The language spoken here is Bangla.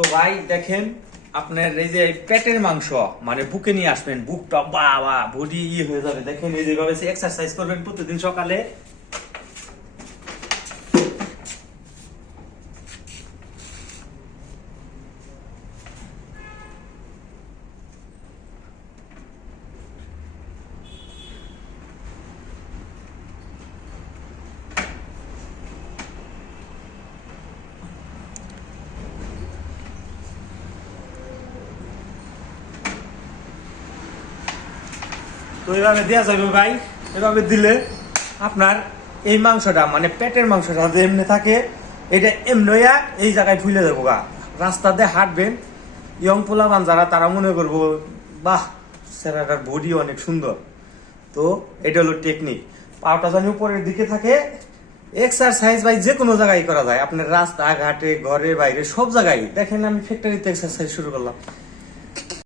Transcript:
তো ভাই দেখেন আপনার এই যে পেটের মাংস মানে বুকে নিয়ে আসবেন, বুকটা বাবা বডি হয়ে যাবে। দেখেন এই যেভাবে এক্সারসাইজ করবেন প্রতিদিন সকালে। তো এভাবে দেওয়া যাবে ভাই। এভাবে দিলে আপনার এই মাংসটা মানে পেটের মাংসটা যে এমনি থাকে এটা এমনি এই জায়গায় ফুলে যাবো গা। রাস্তা দিয়ে হাঁটবেন, ইয়ং পোলাপান যারা তারা মনে করবো বাহ স্যারাটার বডি অনেক সুন্দর। তো এটা হলো টেকনিক। পাওটা জানি উপরের দিকে থাকে। এক্সারসাইজ ভাই যে কোনো জায়গায় করা যায়, আপনার রাস্তা ঘাটে ঘরে বাইরে সব জায়গায়। দেখেন আমি ফ্যাক্টরিতে এক্সারসাইজ শুরু করলাম।